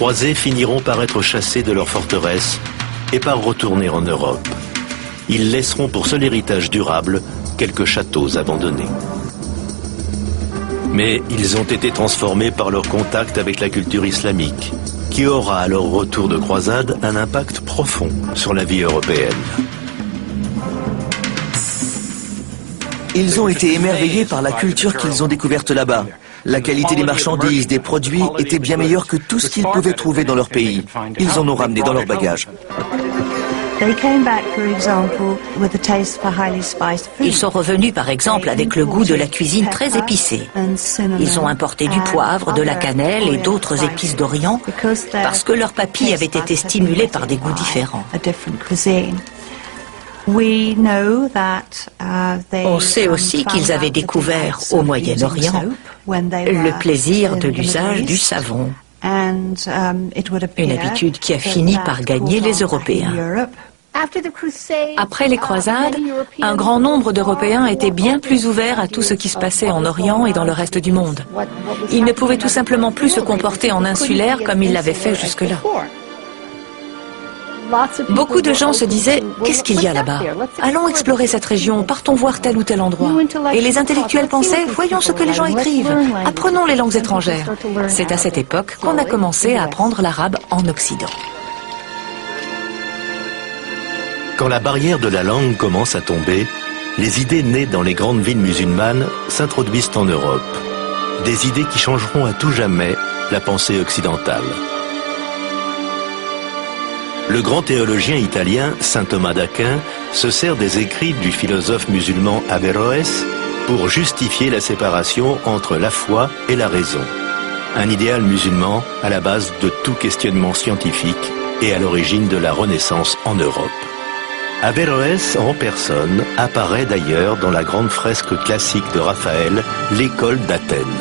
croisés finiront par être chassés de leur forteresse et par retourner en Europe. Ils laisseront pour seul héritage durable quelques châteaux abandonnés. Mais ils ont été transformés par leur contact avec la culture islamique, qui aura à leur retour de croisade un impact profond sur la vie européenne. Ils ont été émerveillés par la culture qu'ils ont découverte là-bas. La qualité des marchandises, des produits était bien meilleure que tout ce qu'ils pouvaient trouver dans leur pays. Ils en ont ramené dans leur bagage. Ils sont revenus par exemple avec le goût de la cuisine très épicée. Ils ont importé du poivre, de la cannelle et d'autres épices d'Orient parce que leur papille avait été stimulée par des goûts différents. On sait aussi qu'ils avaient découvert au Moyen-Orient le plaisir de l'usage du savon, une habitude qui a fini par gagner les Européens. Après les croisades, un grand nombre d'Européens étaient bien plus ouverts à tout ce qui se passait en Orient et dans le reste du monde. Ils ne pouvaient tout simplement plus se comporter en insulaires comme ils l'avaient fait jusque-là. Beaucoup de gens se disaient « Qu'est-ce qu'il y a là-bas? Allons explorer cette région, partons voir tel ou tel endroit. » Et les intellectuels pensaient « Voyons ce que les gens écrivent, apprenons les langues étrangères. » C'est à cette époque qu'on a commencé à apprendre l'arabe en Occident. Quand la barrière de la langue commence à tomber, les idées nées dans les grandes villes musulmanes s'introduisent en Europe. Des idées qui changeront à tout jamais la pensée occidentale. Le grand théologien italien saint Thomas d'Aquin se sert des écrits du philosophe musulman Averroès pour justifier la séparation entre la foi et la raison. Un idéal musulman à la base de tout questionnement scientifique et à l'origine de la Renaissance en Europe. Averroès en personne apparaît d'ailleurs dans la grande fresque classique de Raphaël, l'école d'Athènes.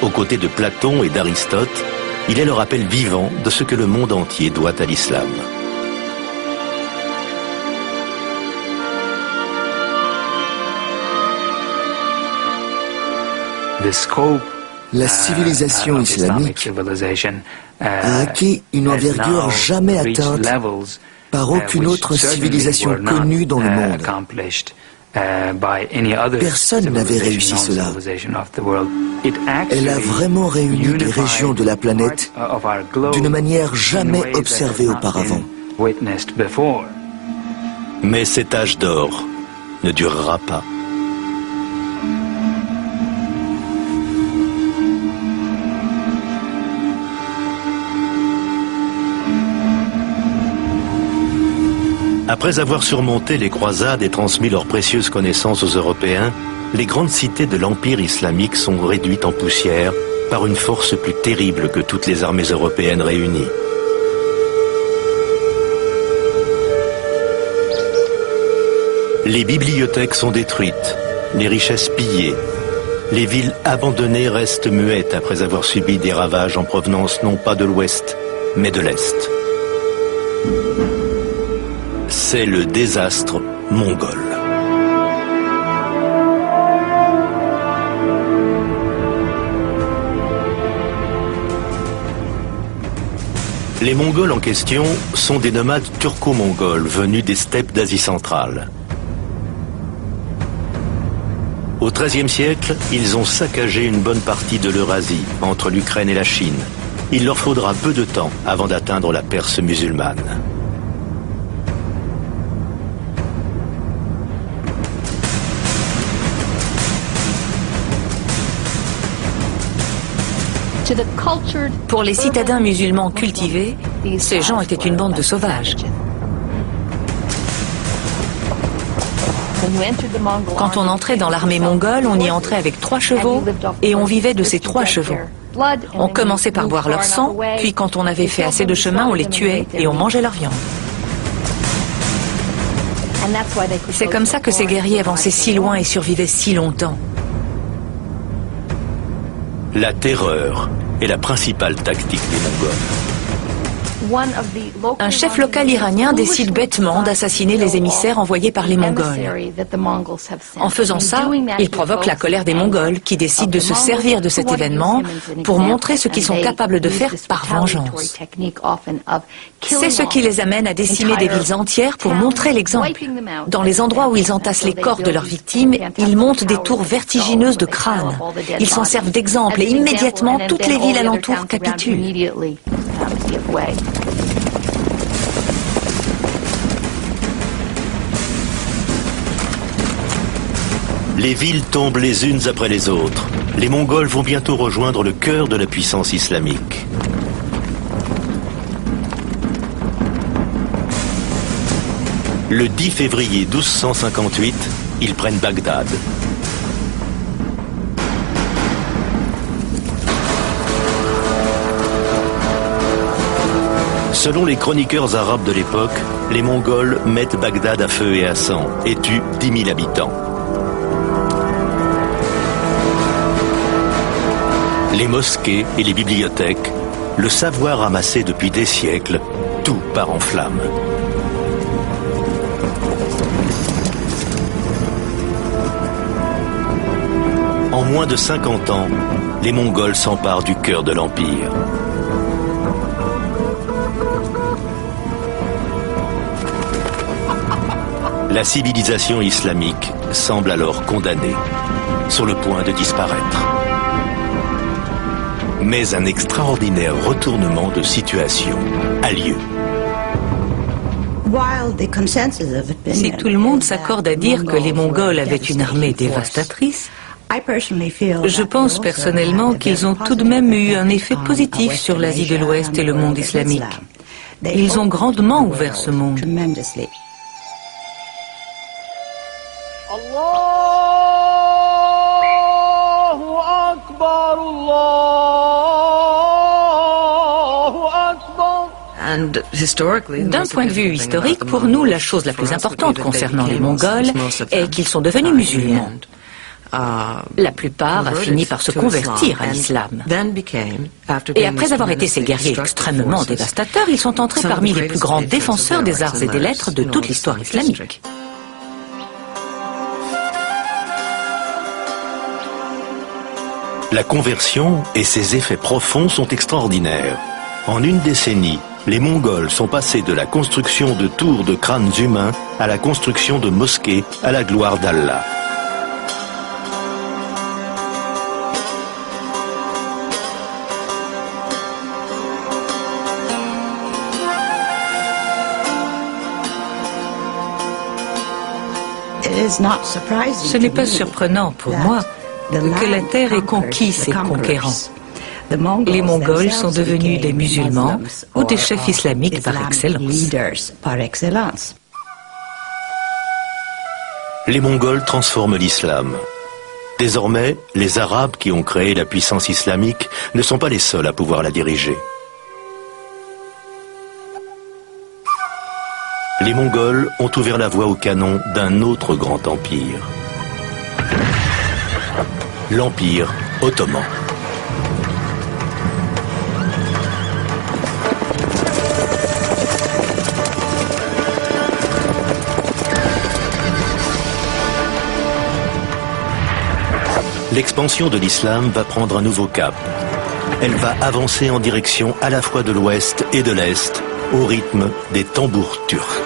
Aux côtés de Platon et d'Aristote, il est le rappel vivant de ce que le monde entier doit à l'islam. La civilisation islamique a acquis une envergure jamais atteinte par aucune autre civilisation connue dans le monde. Personne n'avait réussi cela. Elle a vraiment réuni les régions de la planète d'une manière jamais observée auparavant. Mais cet âge d'or ne durera pas. Après avoir surmonté les croisades et transmis leurs précieuses connaissances aux Européens, les grandes cités de l'Empire islamique sont réduites en poussière par une force plus terrible que toutes les armées européennes réunies. Les bibliothèques sont détruites, les richesses pillées. Les villes abandonnées restent muettes après avoir subi des ravages en provenance non pas de l'Ouest, mais de l'Est. C'est le désastre mongol. Les Mongols en question sont des nomades turco-mongols venus des steppes d'Asie centrale. Au XIIIe siècle, ils ont saccagé une bonne partie de l'Eurasie, entre l'Ukraine et la Chine. Il leur faudra peu de temps avant d'atteindre la Perse musulmane. Pour les citadins musulmans cultivés, ces gens étaient une bande de sauvages. Quand on entrait dans l'armée mongole, on y entrait avec 3 chevaux et on vivait de ces 3 chevaux. On commençait par boire leur sang, puis quand on avait fait assez de chemin, on les tuait et on mangeait leur viande. C'est comme ça que ces guerriers avançaient si loin et survivaient si longtemps. La terreur est la principale tactique des Mongols. Un chef local iranien décide bêtement d'assassiner les émissaires envoyés par les Mongols. En faisant ça, il provoque la colère des Mongols qui décident de se servir de cet événement pour montrer ce qu'ils sont capables de faire par vengeance. C'est ce qui les amène à décimer des villes entières pour montrer l'exemple. Dans les endroits où ils entassent les corps de leurs victimes, ils montent des tours vertigineuses de crânes. Ils s'en servent d'exemple et immédiatement toutes les villes alentours capitulent. Les villes tombent les unes après les autres. Les Mongols vont bientôt rejoindre le cœur de la puissance islamique. Le 10 février 1258, ils prennent Bagdad. Selon les chroniqueurs arabes de l'époque, les Mongols mettent Bagdad à feu et à sang et tuent 10 000 habitants. Les mosquées et les bibliothèques, le savoir amassé depuis des siècles, tout part en flammes. En moins de 50 ans, les Mongols s'emparent du cœur de l'Empire. La civilisation islamique semble alors condamnée, sur le point de disparaître. Mais un extraordinaire retournement de situation a lieu. Si tout le monde s'accorde à dire que les Mongols avaient une armée dévastatrice, je pense personnellement qu'ils ont tout de même eu un effet positif sur l'Asie de l'Ouest et le monde islamique. Ils ont grandement ouvert ce monde. D'un point de vue historique, pour nous, la chose la plus importante concernant les Mongols est qu'ils sont devenus musulmans. La plupart a fini par se convertir à l'islam. Et après avoir été ces guerriers extrêmement dévastateurs, ils sont entrés parmi les plus grands défenseurs des arts et des lettres de toute l'histoire islamique. La conversion et ses effets profonds sont extraordinaires. En une décennie, les Mongols sont passés de la construction de tours de crânes humains à la construction de mosquées à la gloire d'Allah. Ce n'est pas surprenant pour moi que la terre ait conquis ses conquérants. Les Mongols sont devenus des musulmans ou des chefs islamiques par excellence. Les Mongols transforment l'islam. Désormais, les Arabes qui ont créé la puissance islamique ne sont pas les seuls à pouvoir la diriger. Les Mongols ont ouvert la voie au canon d'un autre grand empire. L'Empire ottoman. L'expansion de l'islam va prendre un nouveau cap. Elle va avancer en direction à la fois de l'ouest et de l'est, au rythme des tambours turcs.